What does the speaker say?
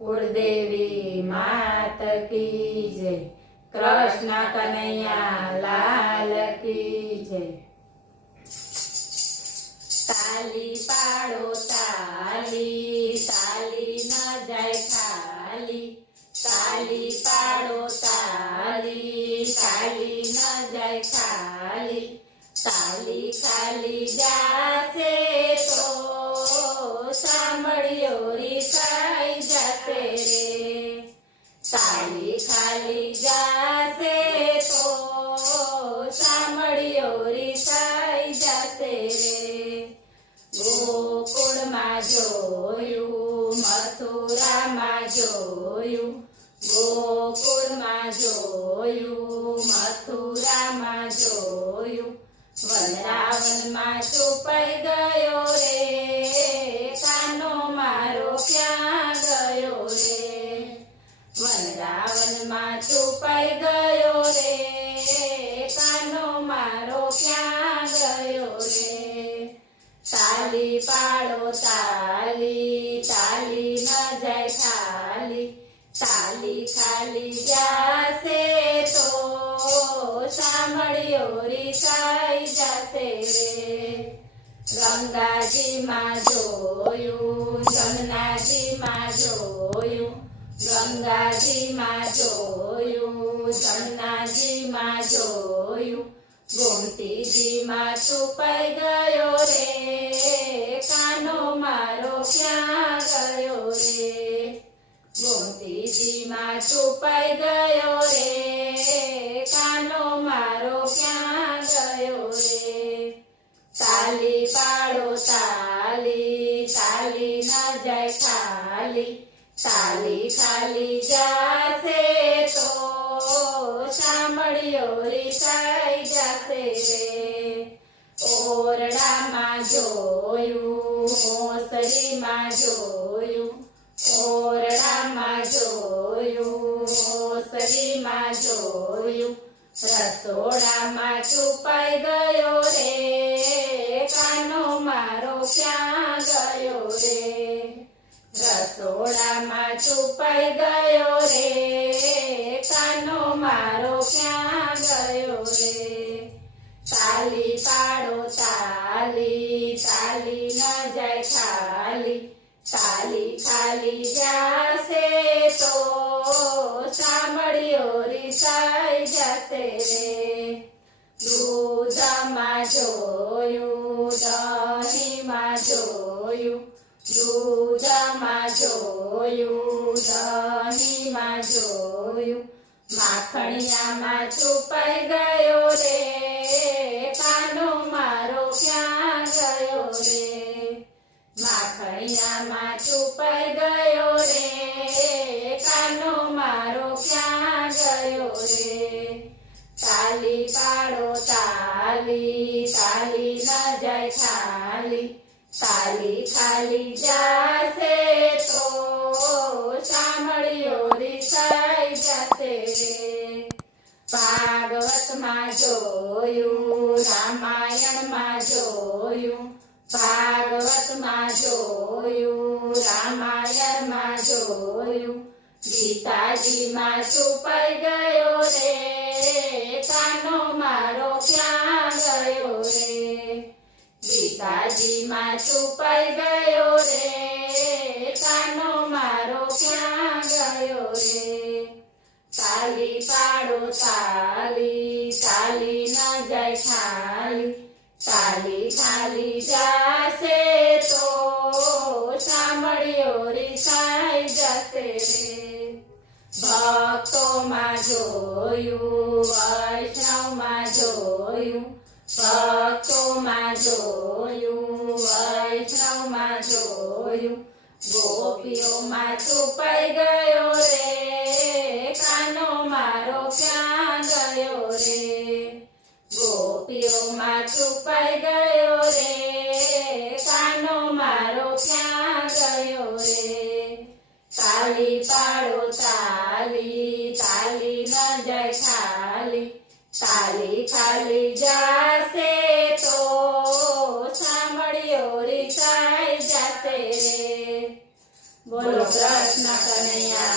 कुलदेवी मात की जय। कृष्ण कन्हैया लाल की जय। ताली पाड़ो ताली, ताली न जाए खाली। ताली पाड़ो ताली, ताली न जाए खाली। ताली खाली जासे तो सामड़ियो रिसाई जाते रे। ताली खाली जासे तो सामड़ियो रिसाई जाते रे। गोकुल में जोयु, मथुरा में जोयु। गोकुल में जोयु, मथुरा में जोयु। वृंदावन में छुपाई गयो रे, कानो मारो क्या गयो रे। वृंदावन में छुपाई गयो रे, कानो मारो क्या गयो रे। ताली पाड़ो ताली, ताली न जाए खाली। ताली खाली जासे तो सामड़ियो रिसाई जासे रे। गंगाजी में जोयु, जमुनाजी में जोयु। गंगाजी में जोयु, जमुनाजी में जोयु। गोमतीजी में छुपाई गयो रे, कानो मारो क्या गयो रे। गोमतीजी में छुपाई गयो रे, कानो मारो क्या गयो रे। ताली पाड़ो ताली, ताली न जाए खाली। ताली खाली जासे तो सामड़ियो रिसाई जासे रे। ओरडा में जोयु, ओसरी में जोयु। ओरडा में जोयु, ओसरी में जोयु। रसोड़ा में छुपाई गयो रे, कानो मारो क्या गयो रे। रसोड़ा में छुपाई गयो रे, कानो मारो क्या गयो रे। ताली पाड़ो ताली, ताली न जाए खाली। ताली खाली जासे तो सामड़ियो रिसाई जासे रे। दूध में जोयु, दही में जोयु। दूध में जोयु, दही में जोयु। माखणिया में छुपाई गयो रे, कानो मारो क्या गयो रे। माखणिया में छुपाई गयो रे, कानो मारो क्या गयो रे। ताली पाड़ो ताली, ताली न जाए खाली। ताली खाली जासे तो सामड़ियो रिसाई जासे रे। भागवत में जोयु, रामायण में जोयु। भागवत में जोयु, रामायण में जोयु। गीताजी में छुपाई गयो रे, कानो मारो क्या गयो रे। गीताजी में छुपाई गयो रे, कानो मारो क्या गयो रे। ताली पाड़ो ताली, ताली न जाए खाली। ताली खाली जासे तो सामड़ियो रिसाई जासे रे। भक्तों में जोयु, वैष्णव में जोयु। भक्तों में जोयु, वैष्णव में जोयु। गोपियों में छुपाई गयो रे, कानो मारो क्या गयो रे। गोपियों में छुपाई गयो रे, कानो मारो क्या गयो रे। ताली पाड़ो ताली, ताली न जाए खाली। ताली खाली जासे तो सामड़ियो रिसाई जासे रे। બોલો કૃષ્ણ કનૈયા